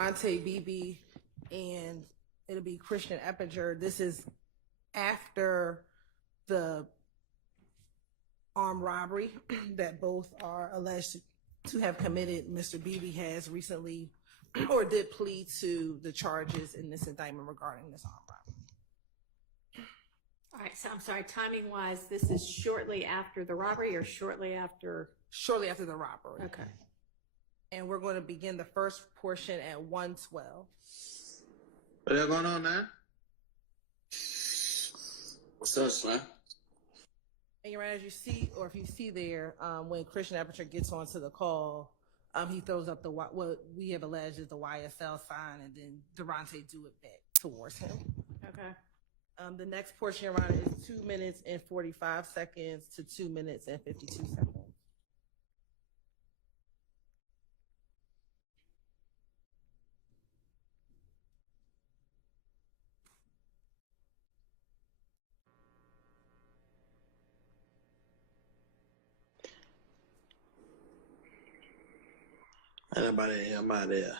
Bebee, and it'll be Christian Eppinger. This is after the armed robbery that both are alleged to have committed. Mr. Bebee has recently or did plea to the charges in this indictment regarding this armed robbery. All right, so I'm sorry, timing wise, this is shortly after the robbery or shortly after? Shortly after the robbery. Okay. And we're going to begin the first portion at 1:12. What's going on now? What's up, Slam? And Your Honor, as you see, or if you see there, when Christian Eppinger gets onto the call, he throws up what we have alleged is the YSL sign, and then Durante do it back towards him. Okay. The next portion, Your Honor, is 2 minutes and 45 seconds to 2 minutes and 52 seconds. Anybody am I there?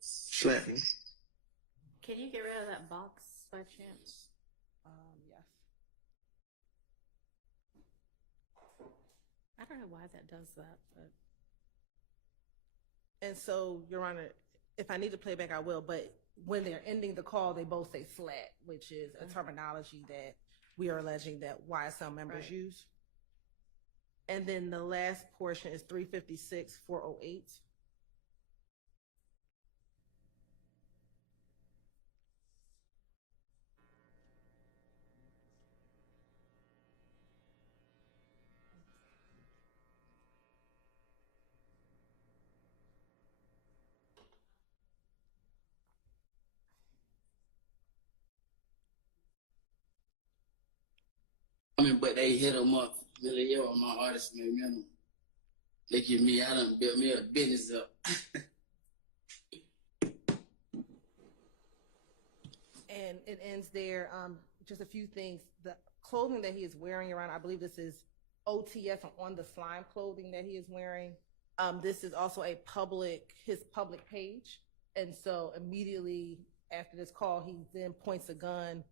Slatting. Can you get rid of that box by chance? Yes. I don't know why that does that, but. And so, Your Honor, if I need to play back, I will. But when they're ending the call, they both say SLATT, which is a terminology that we are alleging that YSL members use. And then the last portion is 356-408. But they hit them up really on my artist minimum. They give me, I done built me a business up. And it ends there. Just a few things. The clothing that he is wearing, Your Honor, I believe this is OTS on the slime clothing that he is wearing. This is also his public page. And so immediately after this call, he then points a gun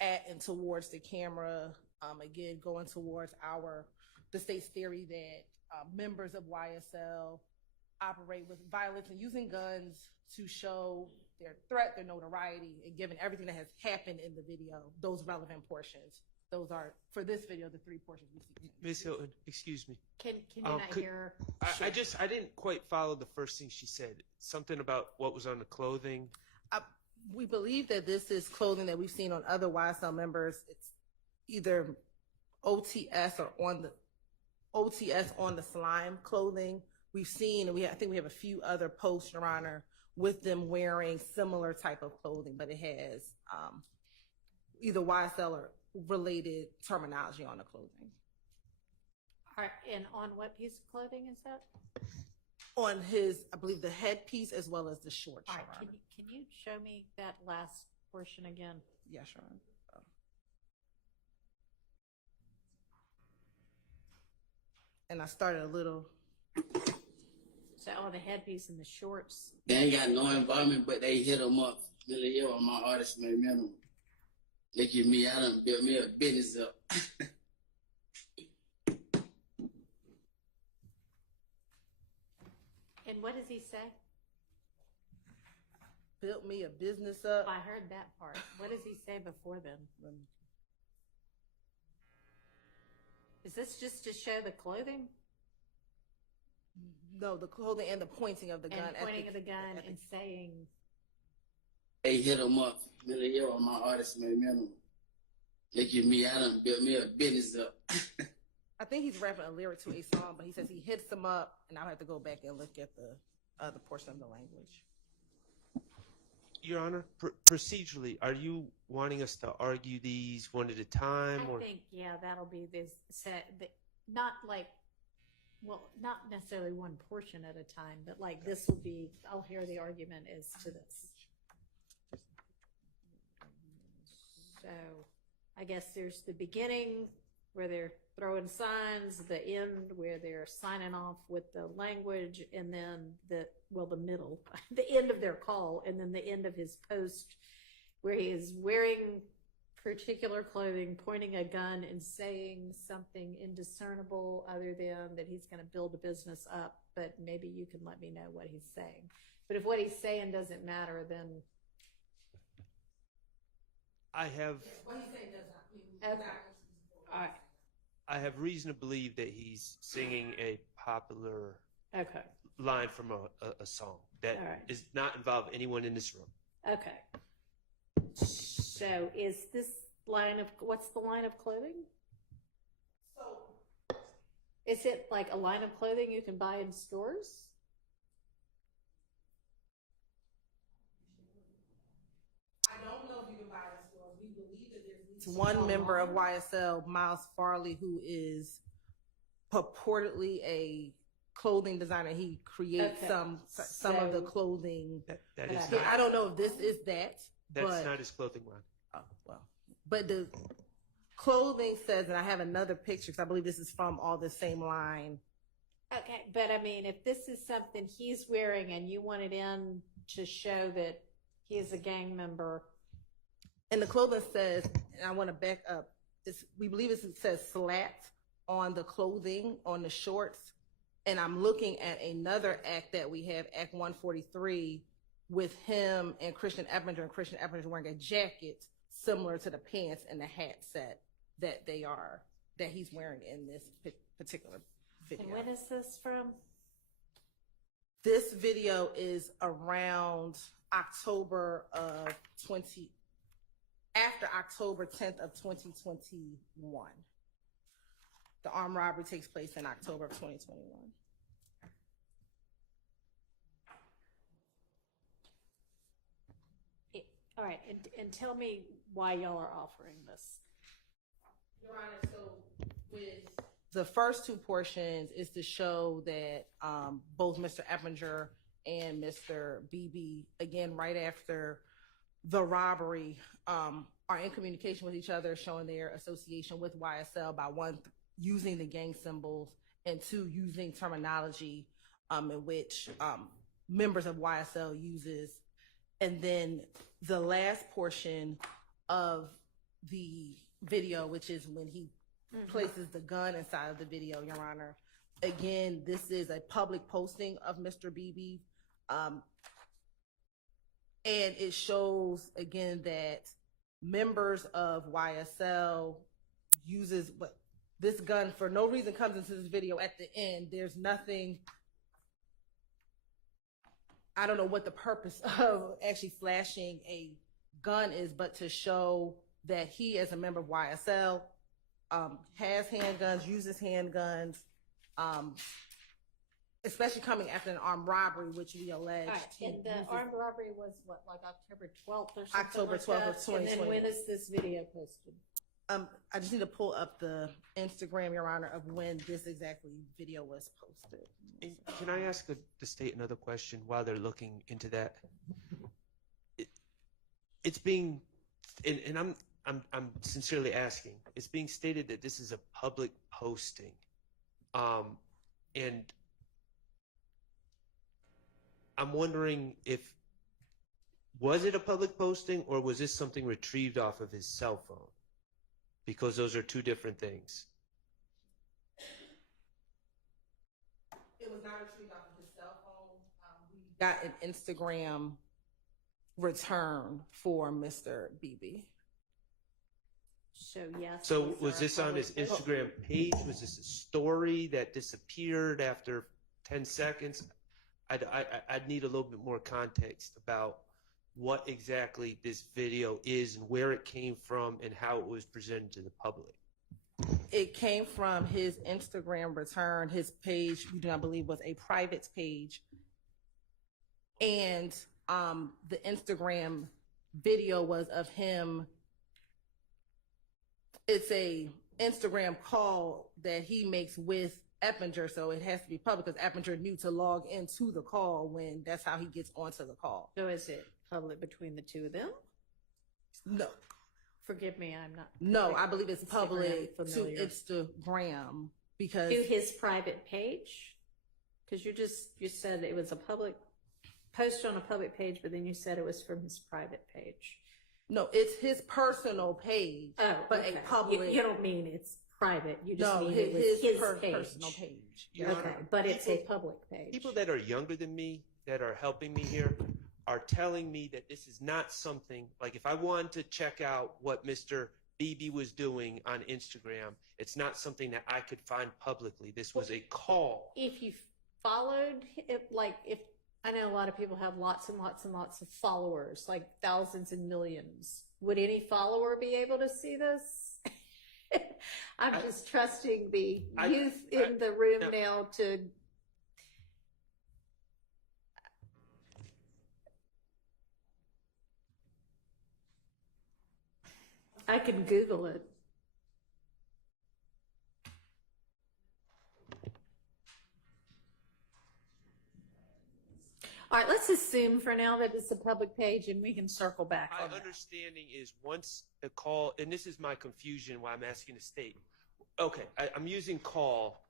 at and towards the camera. Again, going towards the state's theory that members of YSL operate with violence and using guns to show their threat, their notoriety, and given everything that has happened in the video, those relevant portions. Those are, for this video, the 3 portions we see. Ms. Hylton, excuse me. Can you not hear? I didn't quite follow the first thing she said. Something about what was on the clothing. We believe that this is clothing that we've seen on other YSL members. It's either OTS or on the slime clothing. We've seen, and I think we have a few other posts, Your Honor, with them wearing similar type of clothing, but it has either YSL or related terminology on the clothing. All right, and on what piece of clothing is that? On his, I believe, the headpiece as well as the shorts. All right, can you show me that last portion again? Yes, Your Honor. And I started a little. So, the headpiece and the shorts. They ain't got no involvement, but they hit them up really on my artist minimum. They give me, I done built me a business up. And what does he say? Built me a business up. I heard that part. What does he say before then? Is this just to show the clothing? No, the clothing and the pointing of the gun. And pointing of the gun and saying. They hit them up really on my artist minimum. They give me, I done built me a business up. I think he's rapping a lyric to a song, but he says he hits them up, and I'll have to go back and look at the other portion of the language. Your Honor, procedurally, are you wanting us to argue these one at a time? I think, yeah, that'll be this set. Not like, well, not necessarily one portion at a time, but like this will be, I'll hear the argument as to this. So I guess there's the beginning where they're throwing signs, the end where they're signing off with the language, and then the middle, the end of their call, and then the end of his post where he is wearing particular clothing, pointing a gun and saying something indiscernible other than that he's going to build a business up, but maybe you can let me know what he's saying. But if what he's saying doesn't matter, then I have What he's saying does not. Okay. All right. I have reason to believe that he's singing a popular Okay. line from a song that All right. does not involve anyone in this room. Okay. So is this what's the line of clothing? So Is it like a line of clothing you can buy in stores? I don't know if you can buy it in stores. We believe that there's at least one member of YSL, Miles Farley, who is purportedly a clothing designer. He creates Okay. some of the So- clothing. That is Okay. not, I don't know if this is that. that's but, not his clothing line. oh, well, but the clothing says, and I have another picture because I believe this is from all the same line. Okay, but I mean, if this is something he's wearing and you want it in to show that he's a gang member, And the clothing says, and I want to back up, we believe it says SLATT on the clothing, on the shorts. And I'm looking at another act that we have, Act 143, with him and Christian Eppinger, and Christian Eppinger wearing a jacket similar to the pants and the hat set that he's wearing in this particular video. and when is this from? This video is around after October 10th of 2021. The armed robbery takes place in October of 2021. All right, and tell me why y'all are offering this. Your Honor, so with the first two portions is to show that both Mr. Eppinger and Mr. Bebee, again, right after the robbery, are in communication with each other, showing their association with YSL by one, using the gang symbols, and two, using terminology in which members of YSL uses. And then the last portion of the video, which is when he places the gun inside of the video, Your Honor. Again, this is a public posting of Mr. Bebee. And it shows, again, that members of YSL uses this gun for no reason, comes into this video at the end. There's nothing, I don't know what the purpose of actually flashing a gun is, but to show that he, as a member of YSL, has handguns, uses handguns, especially coming after an armed robbery, which we allege. All right, he and the uses- armed robbery was what, like October 12th or something? October like 12th of that? And then 2021. when is this video posted? I just need to pull up the Instagram, Your Honor, of when this exactly video was posted. And can I ask the state another question while they're looking into that? It's being, and I'm sincerely asking. It's being stated that this is a public posting, and I'm wondering was it a public posting or was this something retrieved off of his cell phone? Because those are two different things. It was not retrieved off of his cell phone. We got an Instagram return for Mr. Bebee. So yes. So these was are this on his public- Instagram page? Was this a story that disappeared after 10 seconds? I'd need a little bit more context about what exactly this video is and where it came from and how it was presented to the public. It came from his Instagram return. His page, we do not believe, was a private page. And the Instagram video was of him. It's a Instagram call that he makes with Eppinger, so it has to be public because Eppinger knew to log into the call when that's how he gets onto the call. So is it public between the two of them? No. Forgive me, I'm not. No, I believe it's public to familiar. Instagram because To his private page? Because you said it was a public post on a public page, but then you said it was from his private page. no, it's his personal page. Oh, but okay. a public. You don't mean it's private. You just No, mean it was his page. personal page. Your Okay, Honor, but it's a people- public page. People that are younger than me that are helping me here are telling me that this is not something, like if I wanted to check out what Mr. Bebee was doing on Instagram, it's not something that I could find publicly. This was a call. If you followed it, like if I know a lot of people have lots and lots and lots of followers, like thousands and millions, would any follower be able to see this? I'm just trusting the youth in the room now to. I can Google it. All right, let's assume for now that it's a public page and we can circle back My on that. understanding is once the call, and this is my confusion why I'm asking the state. Okay, I'm using call,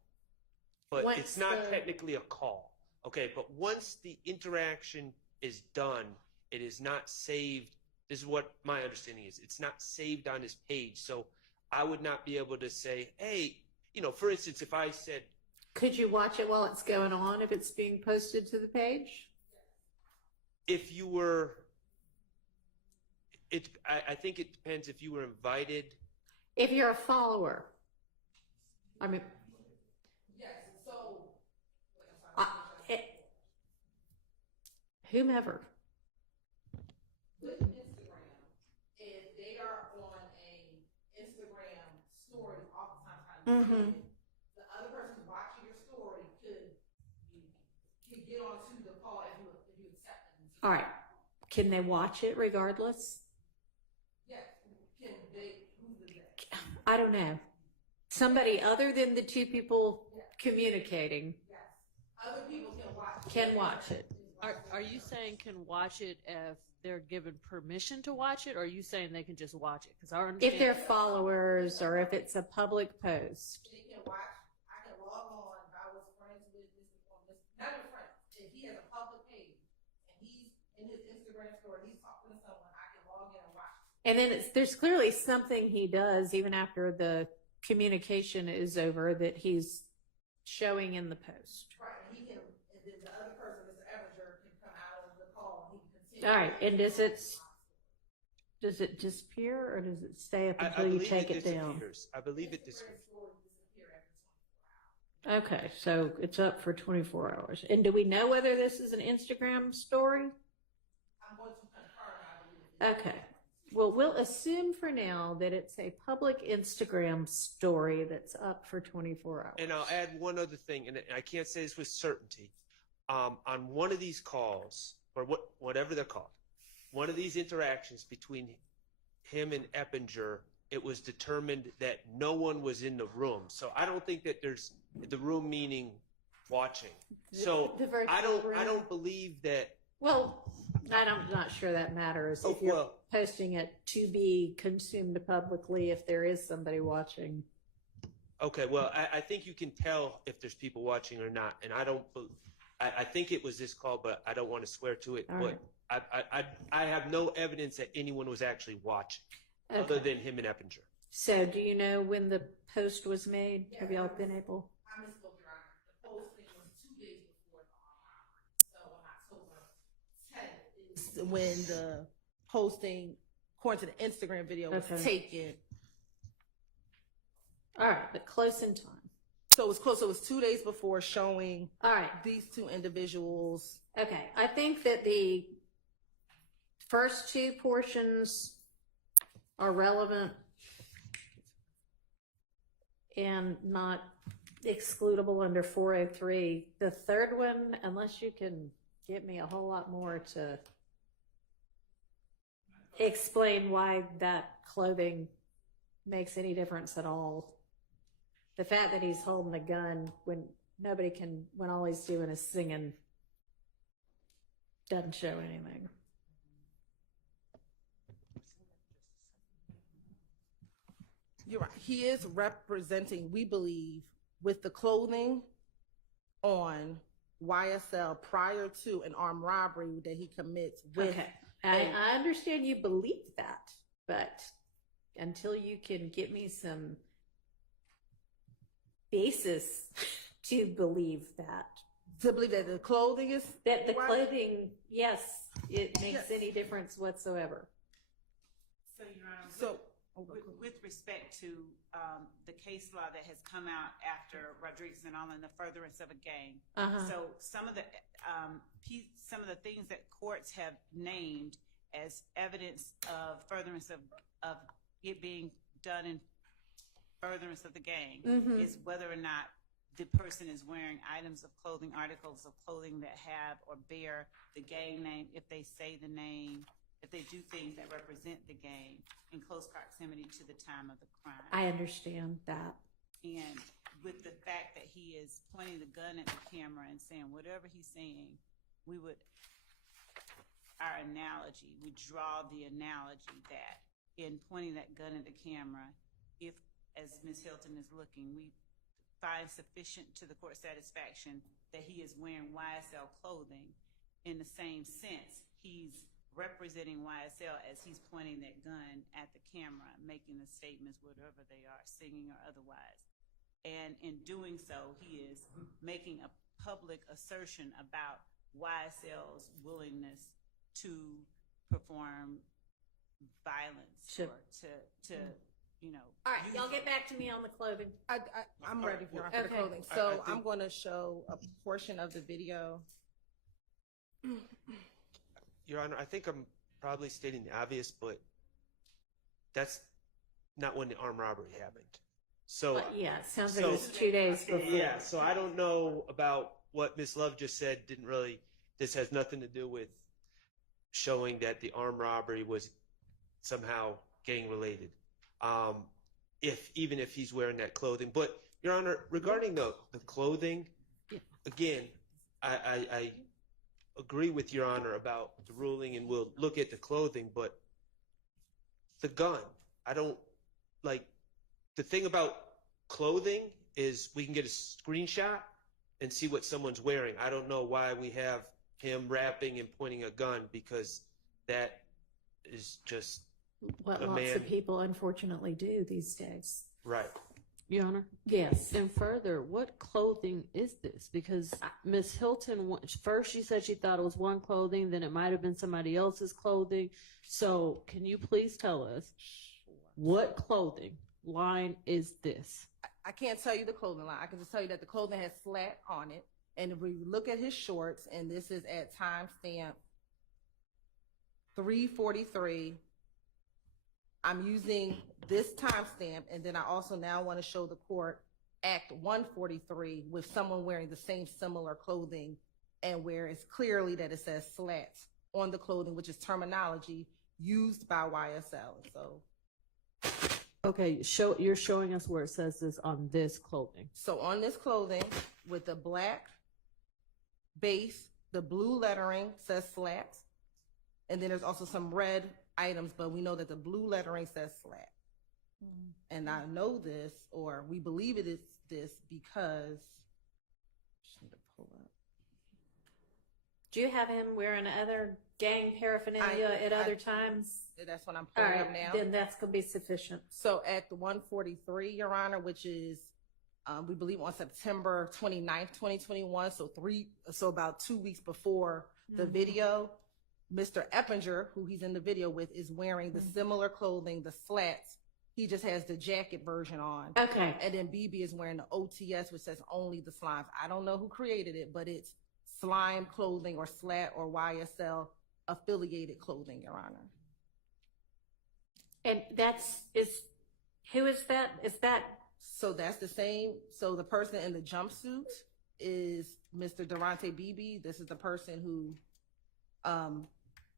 but Once it's not the- technically a call. Okay, but once the interaction is done, it is not saved. This is what my understanding is. It's not saved on his page. So I would not be able to say, hey, for instance, if I said, Could you watch it while it's going on if it's being posted to the page? if you were, I think it depends if you were invited. If you're a follower. I mean, Yes. So. whomever. With Instagram, if they are on a Instagram story, oftentimes the other person watching your story could get onto the call if you accept them. All right. Can they watch it regardless? Yes. Can they? Who's the next? I don't know. Somebody other than the two people communicating Yes. Other people can watch. can watch it. Are you saying can watch it if they're given permission to watch it, or are you saying they can just watch it? Because our If they're followers or if it's a public post. They can watch. I can log on. If I was friends with not even friends. If he has a public page and he's in his Instagram story, he's talking to someone, I can log in and watch. And then there's clearly something he does even after the communication is over that he's showing in the post. Right, and he can, and then the other person, Mr. Eppinger, can come out of the call and he can continue. All right, and does it disappear or does it stay up I until you believe take it down? disappears. I believe it disappears. Story disappear after 24 hours. Okay, so it's up for 24 hours. And do we know whether this is an Instagram story? I'm going to confirm, I believe. Okay. Well, we'll assume for now that it's a public Instagram story that's up for 24 hours. And I'll add one other thing, and I can't say this with certainty. On one of these calls, or whatever they're called, one of these interactions between him and Eppinger, it was determined that no one was in the room. So I don't think that there's the room meaning watching. So The virtual I room. don't believe that. Well, I'm not sure that matters Oh, if you're well. posting it to be consumed publicly if there is somebody watching. Okay, well, I think you can tell if there's people watching or not, and I think it was this call, but I don't want to swear to it. All But I have no evidence that anyone was actually watching, other Okay. than him and Eppinger. So do you know when the post was made? Have y'all been able? I misspoke, Your Honor. The posting was 2 days before the so on October 10th is when the posting, according to the Instagram video, was Okay. taken. All right, but close in time. So it was close. So it was 2 days before showing All right. these two individuals. Okay, I think that the first two portions are relevant and not excludable under 403. The third one, unless you can get me a whole lot more to explain why that clothing makes any difference at all. The fact that he's holding a gun when nobody can, when all he's doing is singing, doesn't show anything. You're right. He is representing, we believe, with the clothing on YSL prior to an armed robbery that he commits with. Okay. I understand you believe that, but until you can give me some basis to believe that. To believe that the clothing is. That the right? clothing, yes, it makes Yes. any difference whatsoever. So, Your Honor, So, with respect to the case law that has come out after Rodriguez and all in the furtherance of a gang, so some of the things that courts have named as evidence of furtherance of it being done in furtherance of the gang is whether or not the person is wearing items of clothing, articles of clothing that have or bear the gang name, if they say the name, if they do things that represent the gang in close proximity to the time of the crime. I understand that. And with the fact that he is pointing the gun at the camera and saying whatever he's saying, we draw the analogy that in pointing that gun at the camera, if, as Ms. Hylton is looking, we find sufficient to the court's satisfaction that he is wearing YSL clothing, in the same sense, he's representing YSL as he's pointing that gun at the camera, making the statements, whatever they are, singing or otherwise. And in doing so, he is making a public assertion about YSL's willingness to perform violence Sure. or to you know. All right, y'all get back to me on the clothing. I'm ready for the Okay. clothing. So I'm going to show a portion of the video. Your Honor, I think I'm probably stating the obvious, but that's not when the armed robbery happened. So But yeah, it sounds like it was 2 days before. yeah, so I don't know about what Ms. Love just said. This has nothing to do with showing that the armed robbery was somehow gang related. Even if he's wearing that clothing. But Your Honor, regarding the clothing, again, I agree with Your Honor about the ruling, and we'll look at the clothing, but the gun, the thing about clothing is we can get a screenshot and see what someone's wearing. I don't know why we have him rapping and pointing a gun, because that is just What a lots man. of people unfortunately do these days. Right. Your Honor. Yes. And further, what clothing is this? Because Miss Hylton, first she said she thought it was one clothing, then it might have been somebody else's clothing. So can you please tell us what clothing line is this? I can't tell you the clothing line. I can just tell you that the clothing has SLATT on it. And if we look at his shorts, and this is at timestamp 3:43, I'm using this timestamp, and then I also now want to show the court Act 143 with someone wearing the same similar clothing, and where it's clearly that it says SLATT on the clothing, which is terminology used by YSL. So Okay, you're showing us where it says this on this clothing. So on this clothing, with the black base, the blue lettering says SLATT, and then there's also some red items, but we know that the blue lettering says SLATT. And I know this, or we believe it is this, because just need to pull up. Do you have him wearing other gang paraphernalia at other times? That's what I'm All pulling right, up now. then that's going to be sufficient. So at the 143, Your Honor, which is, we believe on September 29th, 2021, so about 2 weeks before the video, Mr. Eppinger, who he's in the video with, is wearing the similar clothing, the SLATTs. He just has the jacket version on. Okay. And then Bebee is wearing the OTS, which says only the slimes. I don't know who created it, but it's slime clothing or SLATT or YSL affiliated clothing, Your Honor. And who is that? Is that? So that's the same. So the person in the jumpsuit is Mr. Durante Bebee. This is the person who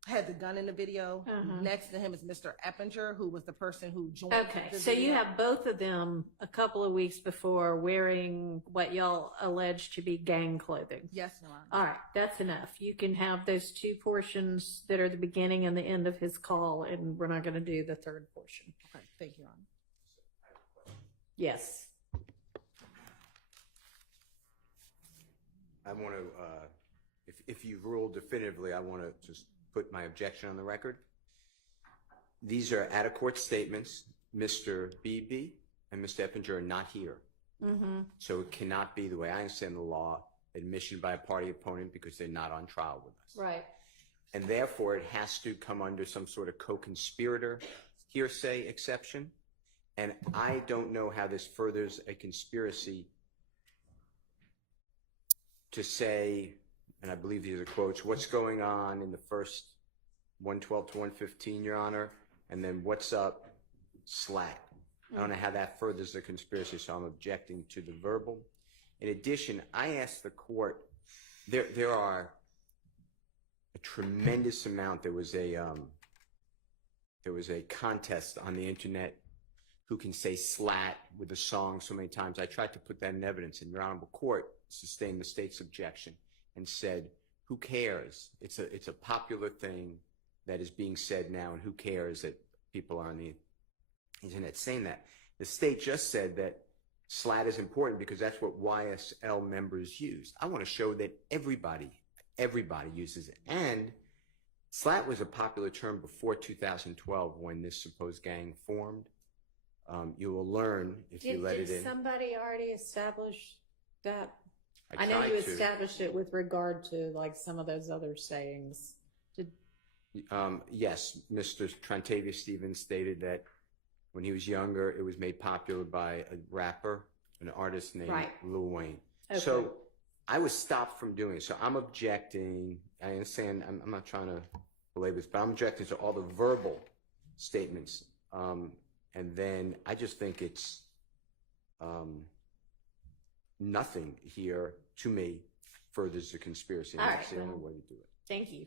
had the gun in the video. Next to him is Mr. Eppinger, who was the person who joined Okay, the so video. you have both of them a couple of weeks before wearing what y'all allege to be gang clothing. Yes, Your Honor. All right, that's enough. You can have those two portions that are the beginning and the end of his call, and we're not going to do the third portion. Okay, thank you, Your Honor. Yes. I want to, if you've ruled definitively, I want to just put my objection on the record. These are out-of-court statements. Mr. Bebee and Mr. Eppinger are not here. Mm-hmm. So it cannot be, the way I understand the law, admission by a party opponent because they're not on trial with us. Right. And therefore, it has to come under some sort of co-conspirator hearsay exception. And I don't know how this furthers a conspiracy to say, and I believe these are quotes, what's going on in the first 112 to 115, Your Honor, and then what's up, SLATT. I don't know how that furthers the conspiracy, so I'm objecting to the verbal. In addition, I asked the court, there are a tremendous amount. There was a contest on the internet who can say SLATT with a song so many times. I tried to put that in evidence, and Your Honorable Court sustained the state's objection and said, who cares? It's a popular thing that is being said now, and who cares that people are on the internet saying that? The state just said that SLATT is important because that's what YSL members use. I want to show that everybody uses it. And SLATT was a popular term before 2012 when this supposed gang formed. You will learn if you let it in. Did somebody already establish that? I know tried you to. established it with regard to like some of those other sayings. Yes, Mr. Trontavious Stevens stated that when he was younger, it was made popular by a rapper, an artist named Lil Wayne. Okay. So I was stopped from doing it. So I'm objecting. I understand. I'm not trying to belabor this, but I'm objecting to all the verbal statements. And then I just think it's nothing here to me furthers the conspiracy. And All that's right, the only well, way to do it. Thank you.